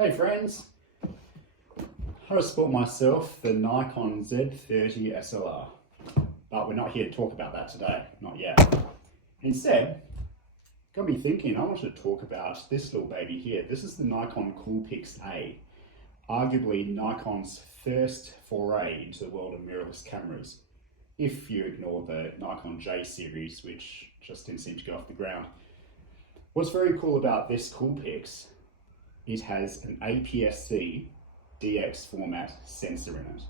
Hey friends, I just bought myself the Nikon Z30 SLR, but we're not here to talk about that today, not yet. Instead, got me thinking, I wanted to talk about this little baby here. This is the Nikon Coolpix A, arguably Nikon's first foray into the world of mirrorless cameras, if you ignore the Nikon J series, which just didn't seem to go off the ground. What's very cool about this Coolpix, it has an APSC DX format sensor in it.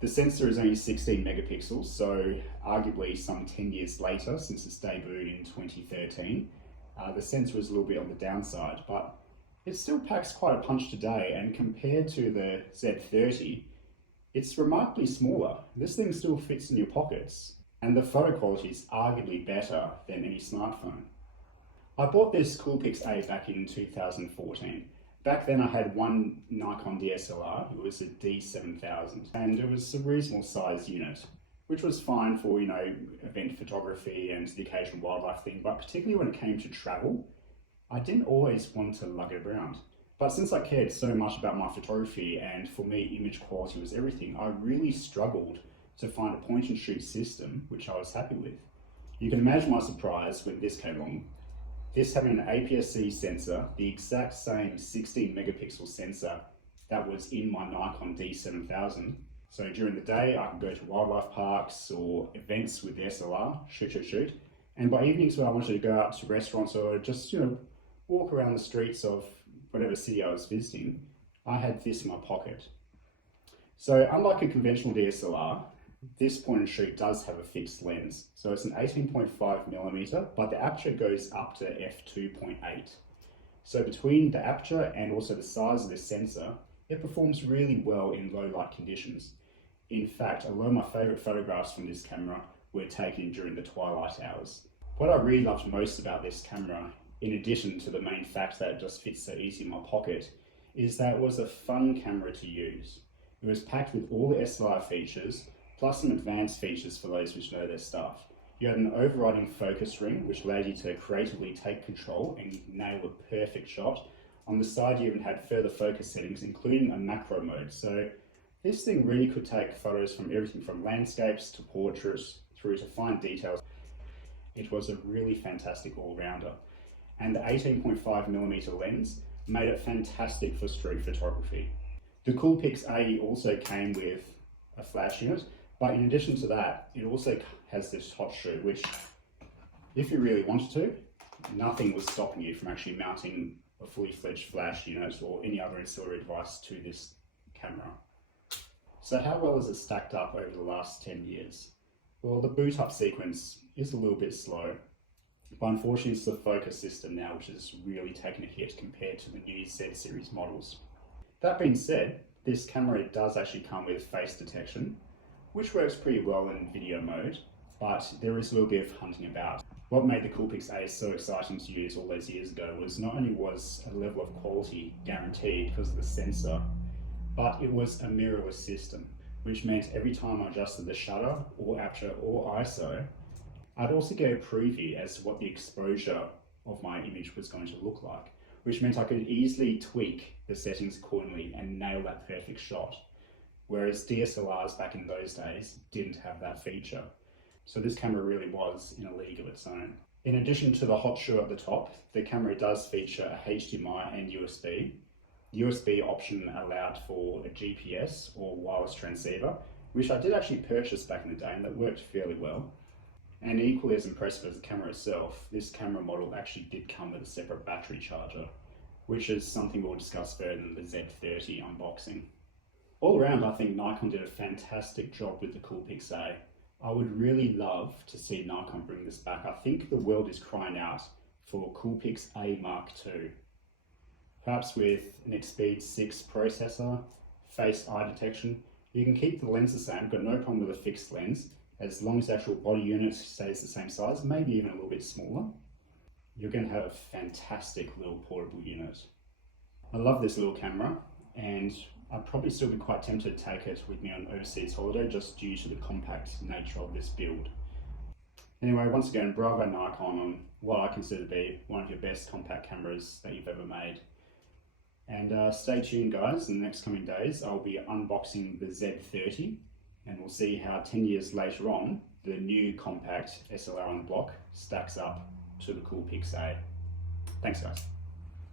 The sensor is only 16 megapixels, so arguably some 10 years later, since its debuted in 2013, the sensor is a little bit on the downside, but it still packs quite a punch today, and compared to the Z30, it's remarkably smaller. This thing still fits in your pockets, and the photo quality is arguably better than any smartphone. I bought this Coolpix A back in 2014. Back then I had one Nikon DSLR, it was a D7000, and it was a reasonable size unit, which was fine for, event photography and the occasional wildlife thing, but particularly when it came to travel, I didn't always want to lug it around. But since I cared so much about my photography, and for me image quality was everything, I really struggled to find a point and shoot system which I was happy with. You can imagine my surprise when this came along. This having an APS-C sensor, the exact same 16 megapixel sensor that was in my Nikon D7000. So during the day, I could go to wildlife parks or events with the SLR, shoot. And by evenings when I wanted to go out to restaurants or just, walk around the streets of whatever city I was visiting, I had this in my pocket. So unlike a conventional DSLR, this point and shoot does have a fixed lens. So it's an 18.5mm, but the aperture goes up to f2.8. So between the aperture and also the size of the sensor, it performs really well in low light conditions. In fact, a lot of my favorite photographs from this camera were taken during the twilight hours. What I really loved most about this camera, in addition to the main fact that it just fits so easy in my pocket, is that it was a fun camera to use. It was packed with all the SLR features, plus some advanced features for those which know their stuff. You had an overriding focus ring, which allowed you to creatively take control and nail a perfect shot. On the side, you even had further focus settings, including a macro mode. So this thing really could take photos from everything from landscapes to portraits through to fine details. It was a really fantastic all-rounder. And the 18.5mm lens made it fantastic for street photography. The Coolpix A also came with a flash unit, but in addition to that, it also has this hot shoe, which, if you really wanted to, nothing was stopping you from actually mounting a fully fledged flash unit or any other ancillary device to this camera. So how well has it stacked up over the last 10 years? Well, the boot up sequence is a little bit slow, but unfortunately it's the focus system now which has really taken a hit compared to the new Z series models. That being said, this camera does actually come with face detection, which works pretty well in video mode, but there is a little bit of hunting about. What made the Coolpix A so exciting to use all those years ago was not only was a level of quality guaranteed because of the sensor, but it was a mirrorless system, which meant every time I adjusted the shutter or aperture or ISO, I'd also get a preview as to what the exposure of my image was going to look like, which meant I could easily tweak the settings accordingly and nail that perfect shot. Whereas DSLRs back in those days didn't have that feature. So this camera really was in a league of its own. In addition to the hot shoe at the top, the camera does feature a HDMI and USB. The USB option allowed for a GPS or wireless transceiver, which I did actually purchase back in the day and that worked fairly well. And equally as impressive as the camera itself, this camera model actually did come with a separate battery charger, which is something we'll discuss further in the Z30 unboxing. All around, I think Nikon did a fantastic job with the Coolpix A. I would really love to see Nikon bring this back. I think the world is crying out for Coolpix A Mark II. Perhaps with an XSpeed 6 processor, face eye detection. You can keep the lens the same, got no problem with a fixed lens, as long as the actual body unit stays the same size, maybe even a little bit smaller. You're going to have a fantastic little portable unit. I love this little camera, and I'd probably still be quite tempted to take it with me on overseas holiday just due to the compact nature of this build. Anyway, once again, bravo Nikon on what I consider to be one of your best compact cameras that you've ever made. And And stay tuned, guys. In the next coming days, I'll be unboxing the Z30, and we'll see how 10 years later on, the new compact SLR on the block stacks up to the Coolpix A. Thanks, guys.